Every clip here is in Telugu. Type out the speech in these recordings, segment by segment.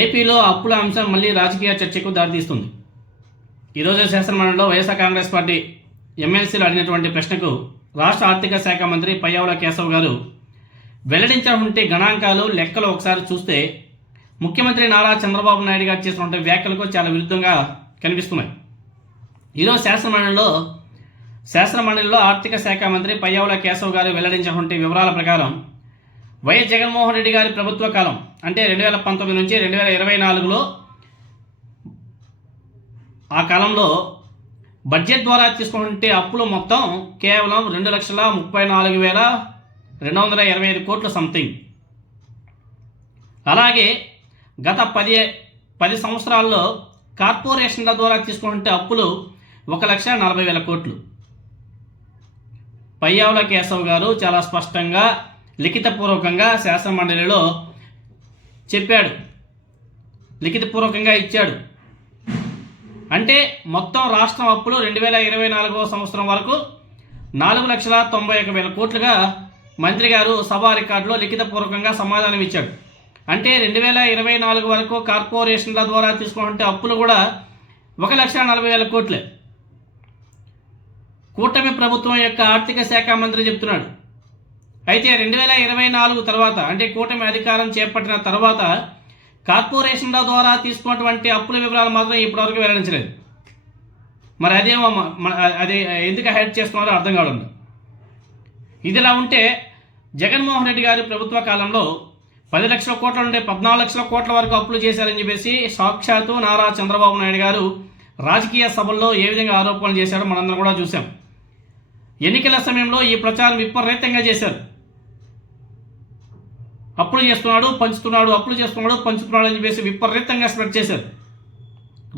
ఏపీలో అప్పుల అంశం మళ్లీ రాజకీయ చర్చకు దారితీస్తుంది. ఈరోజు శాసనమండలిలో వైఎస్ఆర్ కాంగ్రెస్ పార్టీ ఎమ్మెల్సీలు అడిగినటువంటి ప్రశ్నకు రాష్ట్ర ఆర్థిక శాఖ మంత్రి పయ్యావుల కేశవ్ గారు వెల్లడించినటువంటి గణాంకాలు లెక్కలు ఒకసారి చూస్తే ముఖ్యమంత్రి నారా చంద్రబాబు నాయుడు గారు చేసినటువంటి వ్యాఖ్యలకు చాలా విరుద్ధంగా కనిపిస్తున్నాయి. ఈరోజు శాసనమండలిలో ఆర్థిక శాఖ మంత్రి పయ్యావుల కేశవ్ గారు వెల్లడించినటువంటి వివరాల ప్రకారం వైఎస్ జగన్మోహన్ రెడ్డి గారి ప్రభుత్వ కాలం అంటే 2019 నుంచి 2024లో ఆ కాలంలో బడ్జెట్ ద్వారా తీసుకుంటే అప్పులు మొత్తం కేవలం 2,34,225 కోట్లు సంథింగ్. అలాగే గత 10 సంవత్సరాల్లో కార్పొరేషన్ల ద్వారా తీసుకుంటే అప్పులు 1,40,000 కోట్లు. పయ్యావుల కేశవ్ గారు చాలా స్పష్టంగా లిఖితపూర్వకంగా శాసనమండలిలో చెప్పాడు, లిఖితపూర్వకంగా ఇచ్చాడు. అంటే మొత్తం రాష్ట్రం అప్పులు 2024 సంవత్సరం వరకు 4,91,000 కోట్లుగా మంత్రి గారు సభా రికార్డులో లిఖితపూర్వకంగా సమాధానం ఇచ్చాడు. అంటే 2024 వరకు కార్పొరేషన్ల ద్వారా తీసుకుంటే అప్పులు కూడా 1,40,000 కోట్లే. కూటమి ప్రభుత్వం యొక్క ఆర్థిక శాఖ మంత్రి చెప్తున్నాడు. అయితే 2024 తర్వాత అంటే కూటమి అధికారం చేపట్టిన తర్వాత కార్పొరేషన్ల ద్వారా తీసుకున్నటువంటి అప్పుల వివరాలు మాత్రం ఇప్పటివరకు వెల్లడించలేదు. మరి అది ఎందుకు హైడ్ చేస్తున్నారో అర్థం కావడం. ఇదిలా ఉంటే జగన్మోహన్ రెడ్డి గారి ప్రభుత్వ కాలంలో 10 లక్షల కోట్ల నుండి 14 లక్షల కోట్ల వరకు అప్పులు చేశారని చెప్పేసి సాక్షాత్తు నారా చంద్రబాబు నాయుడు గారు రాజకీయ సభల్లో ఏ విధంగా ఆరోపణలు చేశారో మనందరం కూడా చూసాం. ఎన్నికల సమయంలో ఈ ప్రచారం విపరీతంగా చేశారు. అప్పులు చేస్తున్నాడు పంచుతున్నాడు, అప్పులు చేస్తున్నాడు పంచుతున్నాడు అని చెప్పేసి విపరీతంగా స్ప్రెడ్ చేశారు.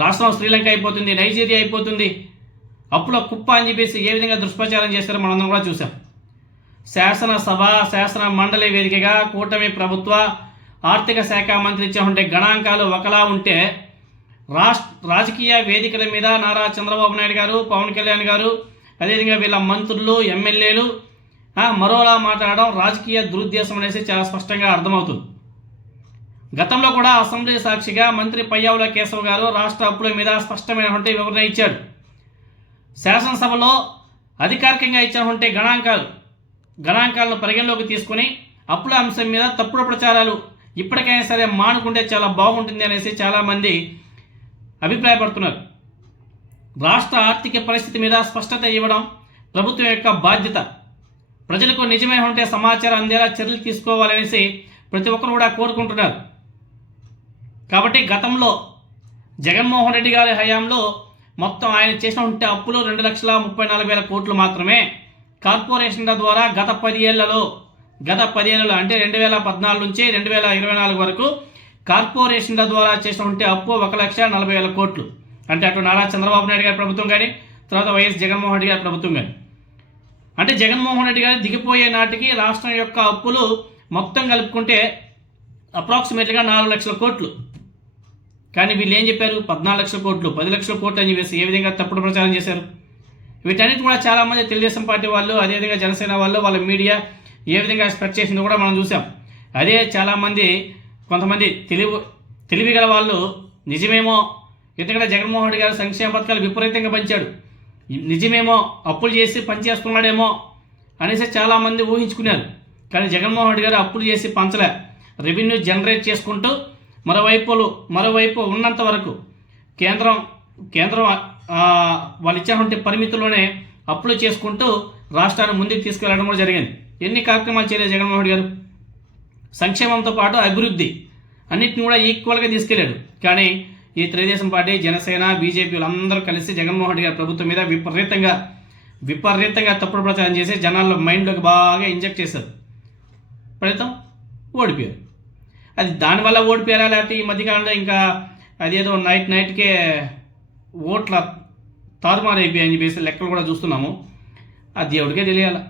రాష్ట్రం శ్రీలంక అయిపోతుంది, నైజీరియా అయిపోతుంది, అప్పుల కుప్ప అని చెప్పేసి ఏ విధంగా దుష్ప్రచారం చేశారో మనందరం కూడా చూసాం. శాసనసభ శాసన మండలి వేదికగా కూటమి ప్రభుత్వ ఆర్థిక శాఖ మంత్రి ఇచ్చే గణాంకాలు ఒకలా ఉంటే రాజకీయ వేదికల మీద నారా చంద్రబాబు నాయుడు గారు, పవన్ కళ్యాణ్ గారు, అదేవిధంగా వీళ్ళ మంత్రులు ఎమ్మెల్యేలు మరోలా మాట్లాడడం రాజకీయ దురుద్దేశం అనేసి చాలా స్పష్టంగా అర్థమవుతుంది. గతంలో కూడా అసెంబ్లీ సాక్షిగా మంత్రి పయ్యావుల కేశవ్ గారు రాష్ట్ర అప్పుల మీద స్పష్టమైనటువంటి వివరణ ఇచ్చాడు. శాసనసభలో అధికారికంగా ఇచ్చినటువంటి గణాంకాలను పరిగణలోకి తీసుకుని అప్పుల అంశం మీద తప్పుడు ప్రచారాలు ఇప్పటికైనా సరే మానుకుంటే చాలా బాగుంటుంది అనేసి చాలామంది అభిప్రాయపడుతున్నారు. రాష్ట్ర ఆర్థిక పరిస్థితి మీద స్పష్టత ఇవ్వడం ప్రభుత్వం యొక్క బాధ్యత. ప్రజలకు నిజమైనటువంటి సమాచారం అందేలా చర్యలు తీసుకోవాలనేసి ప్రతి ఒక్కరు కూడా కోరుకుంటున్నారు. కాబట్టి గతంలో జగన్మోహన్ రెడ్డి గారి హయాంలో మొత్తం ఆయన చేసినటువంటి అప్పులు 2,34,000 కోట్లు మాత్రమే. కార్పొరేషన్ల ద్వారా గత 10 ఏళ్లలో అంటే 2014 నుంచి 2024 వరకు కార్పొరేషన్ల ద్వారా చేసినటువంటి అప్పు 1,40,000 కోట్లు. అంటే అటు నారా చంద్రబాబు నాయుడు గారి ప్రభుత్వం కానీ, తర్వాత వైఎస్ జగన్మోహన్ రెడ్డి గారి ప్రభుత్వం కానీ, అంటే జగన్మోహన్ రెడ్డి గారు దిగిపోయే నాటికి రాష్ట్రం యొక్క అప్పులు మొత్తం కలుపుకుంటే అప్రాక్సిమేట్గా 4 లక్షల కోట్లు. కానీ వీళ్ళు ఏం చెప్పారు? 14 లక్షల కోట్లు, 10 లక్షల కోట్లు అని చెప్పేసి ఏ విధంగా తప్పుడు ప్రచారం చేశారు. వీటన్నిటి కూడా చాలామంది తెలుగుదేశం పార్టీ వాళ్ళు, అదేవిధంగా జనసేన వాళ్ళు, వాళ్ళ మీడియా ఏ విధంగా స్ప్రెడ్ చేసిందో కూడా మనం చూసాం. అదే చాలామంది కొంతమంది తెలివి గల వాళ్ళు నిజమేమో, ఎందుకంటే జగన్మోహన్ రెడ్డి గారు సంక్షేమ పథకాలు విపరీతంగా పంచాడు, నిజమేమో అప్పులు చేసి పనిచేస్తున్నాడేమో అనేసి చాలామంది ఊహించుకున్నారు. కానీ జగన్మోహన్ రెడ్డి గారు అప్పులు చేసి పంచలే, రెవెన్యూ జనరేట్ చేసుకుంటూ మరోవైపు ఉన్నంత వరకు కేంద్రం వాళ్ళు ఇచ్చినటువంటి పరిమితుల్లోనే అప్పులు చేసుకుంటూ రాష్ట్రాన్ని ముందుకు తీసుకెళ్లడం కూడా జరిగింది. ఎన్ని కార్యక్రమాలు చేయలేదు జగన్మోహన్ రెడ్డి గారు. సంక్షేమంతో పాటు అభివృద్ధి అన్నిటిని కూడా ఈక్వల్గా తీసుకెళ్ళాడు. కానీ ఈ తెలుగుదేశం పార్టీ, జనసేన, బీజేపీలు అందరూ కలిసి జగన్మోహన్ రెడ్డి గారి ప్రభుత్వం మీద విపరీతంగా తప్పుడు ప్రచారం చేసి జనాల్లో మైండ్లోకి బాగా ఇంజెక్ట్ చేశారు. ఫలితం ఓడిపోయారు. అది దానివల్ల ఓడిపోయారా, లేకపోతే ఈ మధ్యకాలంలో ఇంకా అదేదో నైట్కే ఓట్ల తారుమారు అయిపోయాయని చెప్పేసి లెక్కలు కూడా చూస్తున్నాము. ఆ దేవుడికే తెలియాలి.